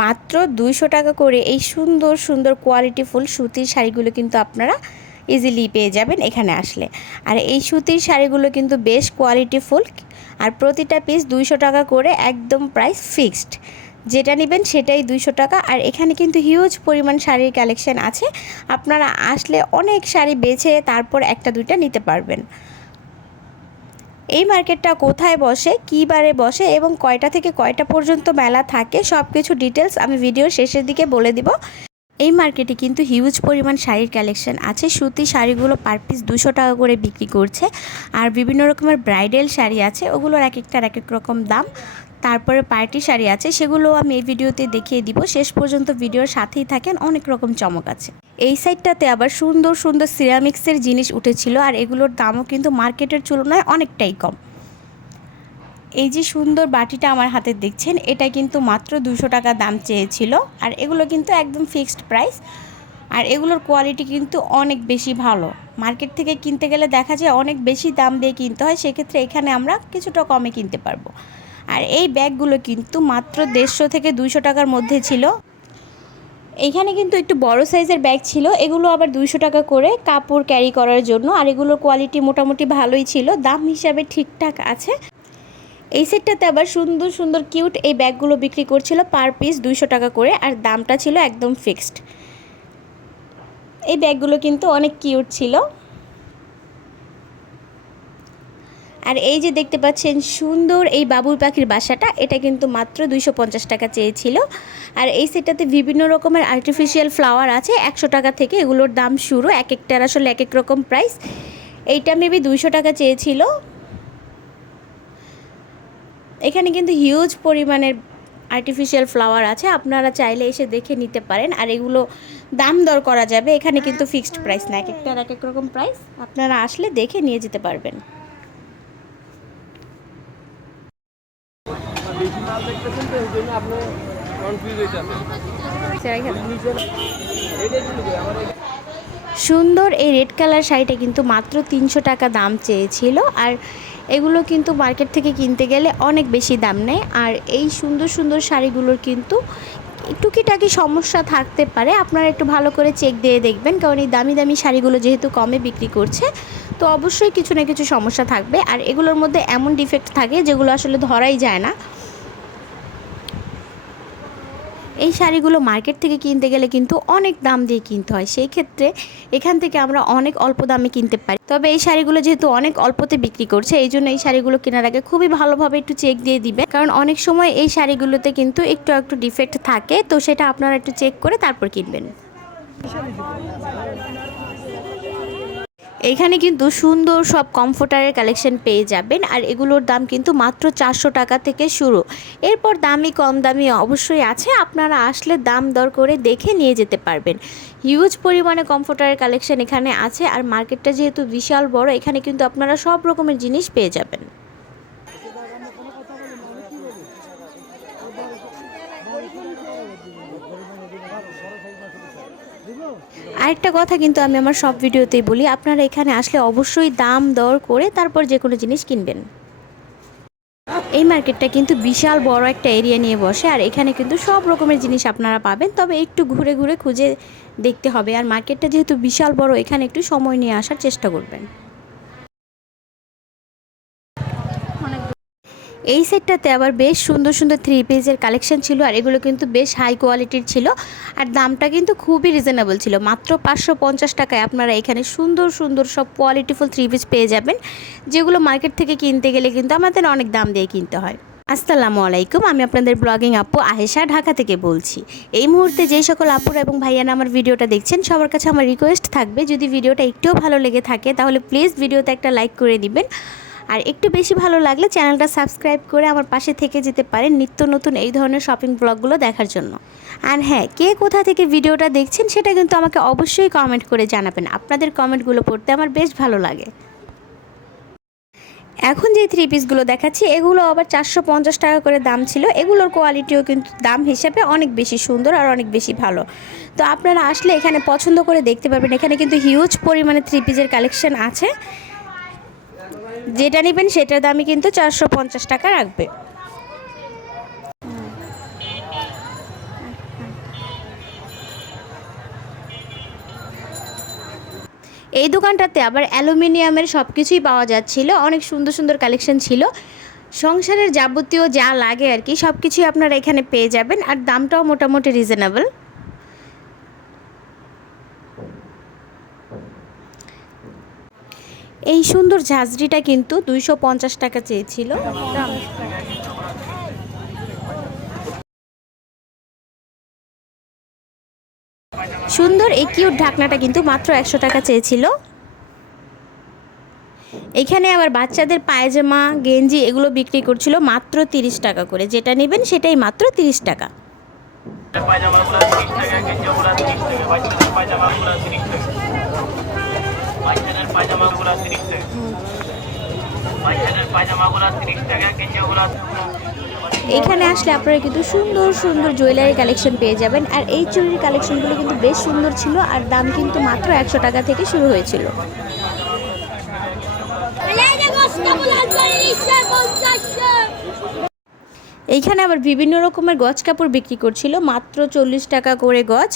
মাত্র দুইশো টাকা করে এই সুন্দর সুন্দর কোয়ালিটি ফুল সুতির শাড়িগুলো কিন্তু আপনারা ইজিলি পেয়ে যাবেন এখানে আসলে। আর এই সুতির শাড়িগুলো কিন্তু বেশ কোয়ালিটি ফুল আর প্রতিটা পিস দুইশো টাকা করে একদম প্রাইস ফিক্সড যেটা নেবেন সেটাই দুইশো টাকা। আর এখানে কিন্তু হিউজ পরিমাণ শাড়ির কালেকশন আছে। আপনারা আসলে অনেক শাড়ি বেছে তারপর একটা দুইটা নিতে পারবেন। এই মার্কেটটা কোথায় বসে, কী বারে বসে এবং কয়টা থেকে কয়টা পর্যন্ত মেলা থাকে সব কিছু ডিটেলস আমি ভিডিওর শেষের দিকে বলে দিব। এই মার্কেটে কিন্তু হিউজ পরিমাণ শাড়ির কালেকশন আছে। সুতি শাড়িগুলো পার পিস দুশো টাকা করে বিক্রি করছে। আর বিভিন্ন রকমের ব্রাইডাল শাড়ি আছে, ওগুলোর এক একটার এক এক রকম দাম। তারপরে পার্টি শাড়ি আছে সেগুলো আমি এই ভিডিওতে দেখিয়ে দিব। শেষ পর্যন্ত ভিডিওর সাথেই থাকেন, অনেক রকম চমক আছে। এই সাইডটাতে আবার সুন্দর সুন্দর সিরামিক্সের জিনিস উঠেছিল, আর এগুলোর দামও কিন্তু মার্কেটের তুলনায় অনেকটাই কম। এই যে সুন্দর বাটিটা আমার হাতে দেখছেন, এটা কিন্তু মাত্র দুশো টাকা দাম চেয়েছিল, আর এগুলো কিন্তু একদম ফিক্সড প্রাইস। আর এগুলোর কোয়ালিটি কিন্তু অনেক বেশি ভালো। মার্কেট থেকে কিনতে গেলে দেখা যায় অনেক বেশি দাম দিয়ে কিনতে হয়, সেক্ষেত্রে এখানে আমরা কিছুটা কমে কিনতে পারব। আর এই ব্যাগগুলো কিন্তু মাত্র দেড়শো থেকে দুইশো টাকার মধ্যে ছিল। এইখানে কিন্তু একটু বড় সাইজের ব্যাগ ছিল, এগুলো আবার দুইশো টাকা করে কাপড় ক্যারি করার জন্য, আর এগুলোর কোয়ালিটি মোটামুটি ভালোই ছিল, দাম হিসাবে ঠিকঠাক আছে। এই সেটটাতে আবার সুন্দর সুন্দর কিউট এই ব্যাগগুলো বিক্রি করছিল পার পিস দুইশো টাকা করে, আর দামটা ছিল একদম ফিক্সড। এই ব্যাগগুলো কিন্তু অনেক কিউট ছিল। আর এই যে দেখতে পাচ্ছেন সুন্দর এই বাবুই পাখির বাসাটা, এটা কিন্তু মাত্র দুইশো পঞ্চাশ টাকা চেয়েছিল। আর এই সেটটাতে বিভিন্ন রকমের আর্টিফিশিয়াল ফ্লাওয়ার আছে, একশো টাকা থেকে এগুলোর দাম শুরু, এক একটার আসলে এক এক রকম প্রাইস এইটা মেবি দুইশো টাকা চেয়েছিল। এখানে কিন্তু হিউজ পরিমাণের আর্টিফিশিয়াল ফ্লাওয়ার আছে, আপনারা চাইলে এসে দেখে নিতে পারেন। আর এগুলো দাম দর করা যাবে, এখানে কিন্তু ফিক্সড প্রাইস না, এক একটার এক এক রকম প্রাইস আপনারা আসলে দেখে নিয়ে যেতে পারবেন বেশি মাল দেখতেছেন তো এই জন্য আপনি কনফিউজ হইতেছেন এটাই ছিল কি, আমার এই- সুন্দর এই রেড কালার শাড়িটা কিন্তু মাত্র তিনশো টাকা দাম চেয়েছিল আর এগুলো কিন্তু মার্কেট থেকে কিনতে গেলে অনেক বেশি দাম নেয়। আর এই সুন্দর সুন্দর শাড়িগুলোর কিন্তু টুকিটাকি সমস্যা থাকতে পারে। আপনারা একটু ভালো করে চেক দিয়ে দেখবেন, কারণ এই দামি দামি শাড়িগুলো যেহেতু কমে বিক্রি করছে, তো অবশ্যই কিছু না কিছু সমস্যা থাকবে। আর এগুলোর মধ্যে এমন ডিফেক্ট থাকে যেগুলো আসলে ধরাই যায় না। এই শাড়িগুলো মার্কেট থেকে কিনতে গেলে কিন্তু অনেক দাম দিয়ে কিনতে হয়। সেই ক্ষেত্রে এখান থেকে আমরা অনেক অল্প দামে কিনতে পারি। তবে এই শাড়িগুলো যেহেতু অনেক অল্পতে বিক্রি করছে, এই জন্য এই শাড়িগুলো কেনার আগে খুবই ভালোভাবে একটু চেক দিয়ে দিবে কারণ অনেক সময় এই শাড়িগুলোতে কিন্তু একটু একটু ডিফেক্ট থাকে, তো সেটা আপনারা একটু চেক করে তারপর কিনবেন। এখানে কিন্তু সুন্দর সব কমফোর্টারের কালেকশন পেয়ে যাবেন, আর এগুলোর দাম কিন্তু মাত্র চারশো টাকা থেকে শুরু। এরপর দামি, কম দামি অবশ্যই আছে, আপনারা আসলে দাম দর করে দেখে নিয়ে যেতে পারবেন। হিউজ পরিমাণে কমফোর্টারের কালেকশন এখানে আছে, আর মার্কেটটা যেহেতু বিশাল বড়, এখানে কিন্তু আপনারা সব রকমের জিনিস পেয়ে যাবেন। আরেকটা কথা কিন্তু আমি আমার সব ভিডিওতেই বলি, আপনারা এখানে আসলে অবশ্যই দাম, দর করে তারপর যে কোনো জিনিস কিনবেন। এই মার্কেটটা কিন্তু বিশাল বড় একটা এরিয়া নিয়ে বসে, আর এখানে কিন্তু সব রকমের জিনিস আপনারা পাবেন, তবে একটু ঘুরে ঘুরে খুঁজে দেখতে হবে। আর মার্কেটটা যেহেতু বিশাল বড়, এখানে একটু সময় নিয়ে আসার চেষ্টা করবেন। এই সেটটাতে আবার বেশ সুন্দর সুন্দর থ্রি পিসের কালেকশন ছিল আর এগুলো কিন্তু বেশ হাই কোয়ালিটির ছিল। আর দামটা কিন্তু খুবই রিজনেবল ছিল। মাত্র পাঁচশো পঞ্চাশ টাকায় আপনারা এখানে সুন্দর সুন্দর সব কোয়ালিটিফুল থ্রি পিস পেয়ে যাবেন। যেগুলো মার্কেট থেকে কিনতে গেলে কিন্তু আমাদের অনেক দাম দিয়ে কিনতে হয়। আসসালামু আলাইকুম, আমি আপনাদের ব্লগিং আপু আহেশা ঢাকা থেকে বলছি। এই মুহূর্তে যেই সকল আপুর এবং ভাইয়ানা আমার ভিডিওটা দেখছেন, সবার কাছে আমার রিকোয়েস্ট থাকবে, যদি ভিডিওটা একটুও ভালো লেগে থাকে, তাহলে প্লিজ ভিডিওতে একটা লাইক করে দিবেন। আর একটু বেশি ভালো লাগলে চ্যানেলটা সাবস্ক্রাইব করে আমার পাশে থেকে যেতে পারেন নিত্য নতুন এই ধরনের শপিং ব্লগগুলো দেখার জন্য। আর হ্যাঁ কে কোথা থেকে ভিডিওটা দেখছেন সেটা কিন্তু আমাকে অবশ্যই কমেন্ট করে জানাবেন। আপনাদের কমেন্টগুলো পড়তে আমার বেশ ভালো লাগে। এখন যে থ্রি পিসগুলো দেখাচ্ছি, এগুলো আবার চারশো পঞ্চাশ টাকা করে দাম ছিল। এগুলোর কোয়ালিটিও কিন্তু দাম হিসাবে অনেক বেশি সুন্দর আর অনেক বেশি ভালো। তো আপনারা আসলে এখানে পছন্দ করে দেখতে পারবেন। এখানে কিন্তু হিউজ পরিমাণে থ্রি পিসের কালেকশন আছে। যেটা নেবেন সেটার দামই কিন্তু চারশো পঞ্চাশ টাকা রাখবে। এই দোকানটাতে আবার অ্যালুমিনিয়ামের সব কিছুই পাওয়া যাচ্ছিল। অনেক সুন্দর সুন্দর কালেকশন ছিল। সংসারের যাবতীয় যা লাগে আর কি সব কিছুই আপনারা এখানে পেয়ে যাবেন। আর দামটাও মোটামুটি রিজনেবল। এই সুন্দর ঝাঁঝরিটা কিন্তু দুইশো পঞ্চাশ টাকা চেয়েছিল। সুন্দর এই কিউট ঢাকনাটা কিন্তু মাত্র একশো টাকা চেয়েছিল। এখানে আবার বাচ্চাদের পায়জামা, গেঞ্জি এগুলো বিক্রি করছিল মাত্র তিরিশ টাকা করে। যেটা নেবেন সেটাই মাত্র তিরিশ টাকা। পায়জামাগুলো বাচ্চাদের তিরিশ টাকা। বাচ্চাদের তিরিশ টাকা এখানে আসলে আপনারা কিন্তু সুন্দর সুন্দর জুয়েলারি কালেকশন পেয়ে যাবেন। আর এই চুরির কালেকশনগুলো কিন্তু বেশ সুন্দর ছিল আর দাম কিন্তু মাত্র একশো টাকা থেকে শুরু হয়েছিল! এইখানে আবার বিভিন্ন রকমের গজ কাপড় বিক্রি করছিল। মাত্র চল্লিশ টাকা করে গজ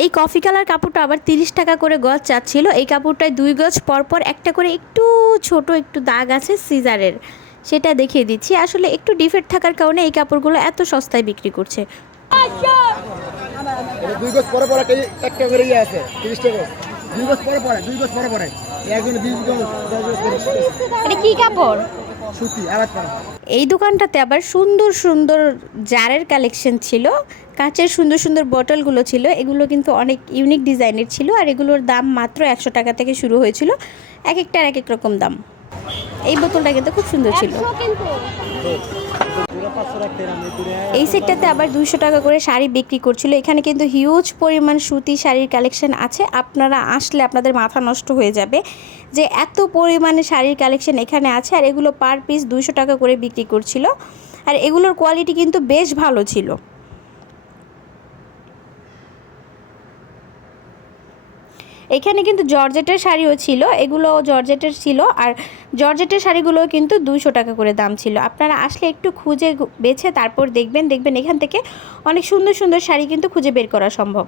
এই কফি কালার কাপড়টা আবার তিরিশ টাকা করে গজ চাচ্ছিল। এই কাপড়টায় দুই গজ পরপর একটা করে একটু ছোট একটু দাগ আছে সিজারের। সেটা দেখিয়ে দিচ্ছি। আসলে একটু ডিফেক্ট থাকার কারণে এই কাপড়গুলো এত সস্তায় বিক্রি করছে। এটা দুই গজ পরে পরে একটা করে ইয়ে আছে তিরিশ টাকা দুই গজ পরে পরে দুই গজ পরে পরে একজন বিশ গজ দশ গজ করে। এটা কি কাপড়? এই দোকানটাতে আবার সুন্দর সুন্দর জারের কালেকশন ছিল কাঁচের সুন্দর সুন্দর বটলগুলো ছিল এগুলো কিন্তু অনেক ইউনিক ডিজাইনের ছিল আর এগুলোর দাম মাত্র একশো টাকা থেকে শুরু হয়েছিল এক একটার এক এক রকম দাম। এই বোতলটা কিন্তু খুব সুন্দর ছিল। এই সেটটাতে আবার দুইশো টাকা করে শাড়ি বিক্রি করছিল। এখানে কিন্তু হিউজ পরিমাণ সুতি শাড়ির কালেকশন আছে। আপনারা আসলে আপনাদের মাথা নষ্ট হয়ে যাবে যে এত পরিমাণে শাড়ির কালেকশন এখানে আছে আর এগুলো পার পিস দুইশো টাকা করে বিক্রি করছিল। আর এগুলোর কোয়ালিটি কিন্তু বেশ ভালো ছিল। এখানে কিন্তু জর্জেটের শাড়িও ছিল এগুলো জর্জেটের ছিল আর জর্জেটের শাড়িগুলোও কিন্তু দুশো টাকা করে দাম ছিল। আপনারা আসলে একটু খুঁজে বেছে তারপর দেখবেন দেখবেন এখান থেকে অনেক সুন্দর সুন্দর শাড়ি কিন্তু খুঁজে বের করা সম্ভব।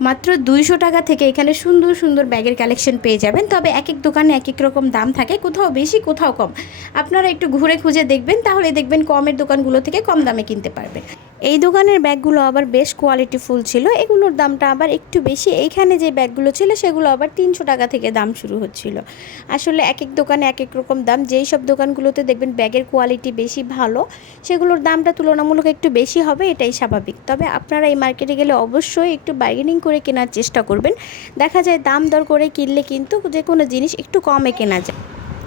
মাত্র দুইশো টাকা থেকে এখানে সুন্দর সুন্দর ব্যাগের কালেকশন পেয়ে যাবেন। তবে এক এক দোকানে এক এক রকম দাম থাকে, কোথাও বেশি, কোথাও কম। আপনারা একটু ঘুরে খুঁজে দেখবেন, তাহলে দেখবেন কমের দোকানগুলো থেকে কম দামে কিনতে পারবেন। এই দোকানের ব্যাগগুলো আবার বেশ কোয়ালিটি ফুল ছিল, এগুলোর দামটা আবার একটু বেশি। এইখানে যে ব্যাগগুলো ছিল, সেগুলো আবার তিনশো টাকা থেকে দাম শুরু হচ্ছিল। আসলে এক এক দোকানে এক এক রকম দাম, যেই সব দোকানগুলোতে দেখবেন ব্যাগের কোয়ালিটি বেশি ভালো, সেগুলোর দামটা তুলনামূলক একটু বেশি হবে, এটাই স্বাভাবিক। তবে আপনারা এই মার্কেটে গেলে অবশ্যই একটু বার্গেনিং করে কেনার চেষ্টা করবেন। দেখা যায় দাম দর করে কিনলে কিন্তু যে কোনো জিনিস একটু কমে কেনা যায়।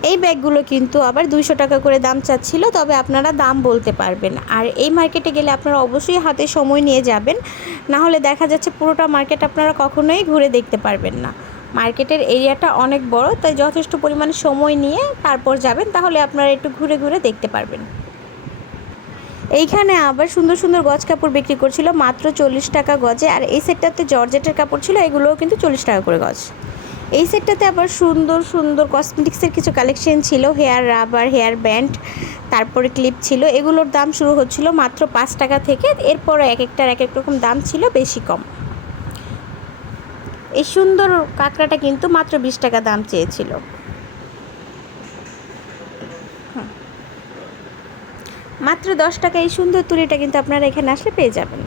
এই ব্যাগগুলো কিন্তু আবার দুইশো টাকা করে দাম চাচ্ছিল, তবে আপনারা দাম বলতে পারবেন। আর এই মার্কেটে গেলে আপনারা অবশ্যই হাতে সময় নিয়ে যাবেন। না হলে দেখা যাচ্ছে পুরোটা মার্কেট আপনারা কখনোই ঘুরে দেখতে পারবেন না। মার্কেটের এরিয়াটা অনেক বড়, তাই যথেষ্ট পরিমাণে সময় নিয়ে তারপর যাবেন, তাহলে আপনারা একটু ঘুরে ঘুরে দেখতে পারবেন। এইখানে আবার সুন্দর সুন্দর গজ কাপড় বিক্রি করছিল, মাত্র চল্লিশ টাকা গজে। আর এই সেটটাতে জর্জেটের কাপড় ছিল, এগুলোও কিন্তু চল্লিশ টাকা করে গজ। এই সেটটাতে আবার সুন্দর সুন্দর কসমেটিক্সের কিছু কালেকশন ছিল হেয়ার রাবার হেয়ার ব্যান্ড তারপরে ক্লিপ ছিল। এগুলোর দাম শুরু হচ্ছিল মাত্র পাঁচ টাকা থেকে এরপর এক একটার এক এক রকম দাম ছিল, বেশি কম। এই সুন্দর কাঁকড়াটা কিন্তু মাত্র বিশ টাকা দাম চেয়েছিল। মাত্র দশ টাকা এই সুন্দর তুলিটা কিন্তু আপনারা এখানে আসলে পেয়ে যাবেন।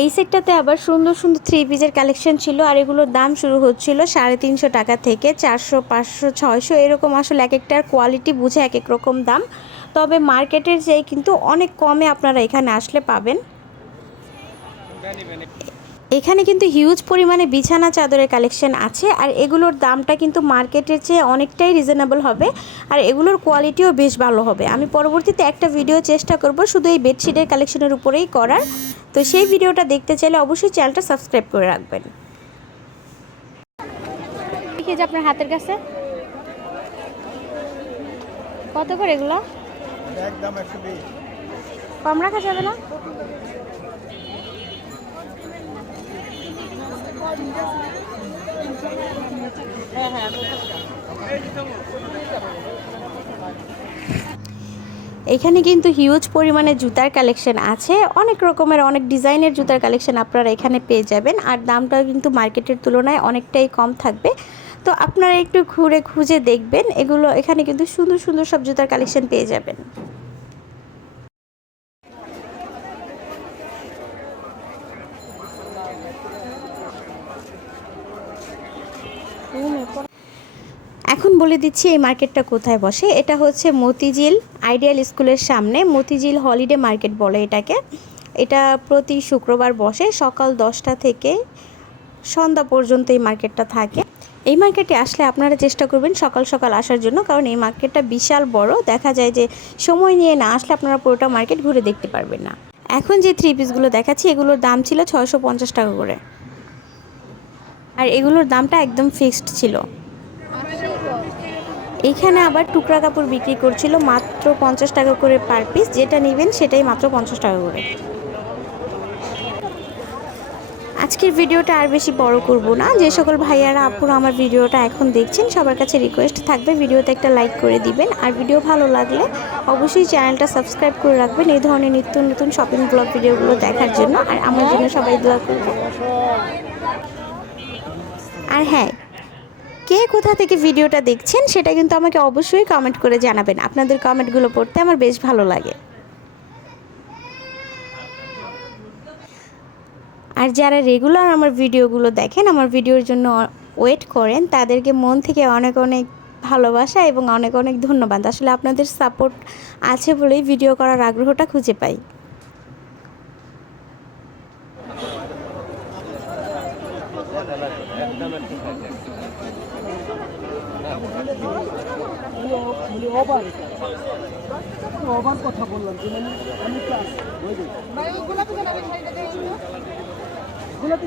এই সেটটাতে আবার সুন্দর সুন্দর থ্রি পিসের কালেকশন ছিল আর এগুলোর দাম শুরু হচ্ছিল সাড়ে তিনশো টাকা থেকে চারশো, পাঁচশো, ছয়শো এরকম আসলে এক একটার কোয়ালিটি বুঝে এক এক রকম দাম। তবে মার্কেটের চেয়ে কিন্তু অনেক কমে আপনারা এখানে আসলে পাবেন। এখানে কিন্তু হিউজ পরিমাণে বিছানা চাদরের কালেকশন আছে আর এগুলোর দামটা কিন্তু মার্কেটের চেয়ে অনেকটাই রিজনেবল হবে আর এগুলোর কোয়ালিটিও বেশ ভালো হবে। আমি পরবর্তীতে একটা ভিডিও চেষ্টা করব শুধু এই বেডশিটের কালেকশনের উপরেই করার। তো সেই ভিডিওটা দেখতে চাইলে অবশ্যই চ্যানেলটা সাবস্ক্রাইব করে রাখবেন। দেখি যে আপনার হাতের কাছে। কত করে এগুলো? কম রাখা যাবে না? এখানে কিন্তু হিউজ পরিমাণে জুতার কালেকশন আছে। অনেক রকমের, অনেক ডিজাইনের জুতার কালেকশন আপনারা এখানে পেয়ে যাবেন। আর দামটাও কিন্তু মার্কেটের তুলনায় অনেকটাই কম থাকবে। তো আপনারা একটু ঘুরে খুঁজে দেখবেন। এগুলো এখানে কিন্তু সুন্দর সুন্দর সব জুতার কালেকশন পেয়ে যাবেন এখন বলে দিচ্ছি, এই মার্কেটটা কোথায় বসে? এটা হচ্ছে মতিঝিল আইডিয়াল স্কুলের সামনে, মতিঝিল হলিডে মার্কেট বলে এটাকে। এটা প্রতি শুক্রবার বসে, সকাল দশটা থেকে সন্ধ্যা পর্যন্ত এই মার্কেটটা থাকে। এই মার্কেটে আসলে আপনারা চেষ্টা করবেন সকাল সকাল আসার জন্য, কারণ এই মার্কেটটা বিশাল বড়। দেখা যায় যে সময় নিয়ে না আসলে আপনারা পুরোটা মার্কেট ঘুরে দেখতে পারবেন না। এখন যে থ্রি পিসগুলো দেখাচ্ছি, এগুলোর দাম ছিল ছয়শো পঞ্চাশ টাকা করে। আর এগুলোর দামটা একদম ফিক্সড ছিল। এখানে আবার টুকরা কাপড় বিক্রি করছিল মাত্র পঞ্চাশ টাকা করে পার পিস যেটা নেবেন সেটাই মাত্র পঞ্চাশ টাকা করে। আজকের ভিডিওটা আর বেশি বড় করব না। যে সকল ভাইয়ারা, আপুরা আমার ভিডিওটা এখন দেখছেন, সবার কাছে রিকোয়েস্ট থাকবে, ভিডিওতে একটা লাইক করে দিবেন। আর ভিডিও ভালো লাগলে অবশ্যই চ্যানেলটা সাবস্ক্রাইব করে রাখবেন এই ধরনের নিত্য নতুন শপিং ব্লগ ভিডিওগুলো দেখার জন্য। আর আমার জন্য সবাই দোয়া করবেন। আর হ্যাঁ কে কোথা থেকে ভিডিওটা দেখছেন সেটা কিন্তু আমাকে অবশ্যই কমেন্ট করে জানাবেন। আপনাদের কমেন্টগুলো পড়তে আমার বেশ ভালো লাগে। আর যারা রেগুলার আমার ভিডিওগুলো দেখেন, আমার ভিডিওর জন্য ওয়েট করেন, তাদেরকে মন থেকে অনেক অনেক ভালোবাসা এবং অনেক অনেক ধন্যবাদ। আসলে আপনাদের সাপোর্ট আছে বলেই ভিডিও করার আগ্রহটা খুঁজে পাই। অবার কথা বললাম যে মানে আমি ক্লাস হয়ে যাই গোলাপি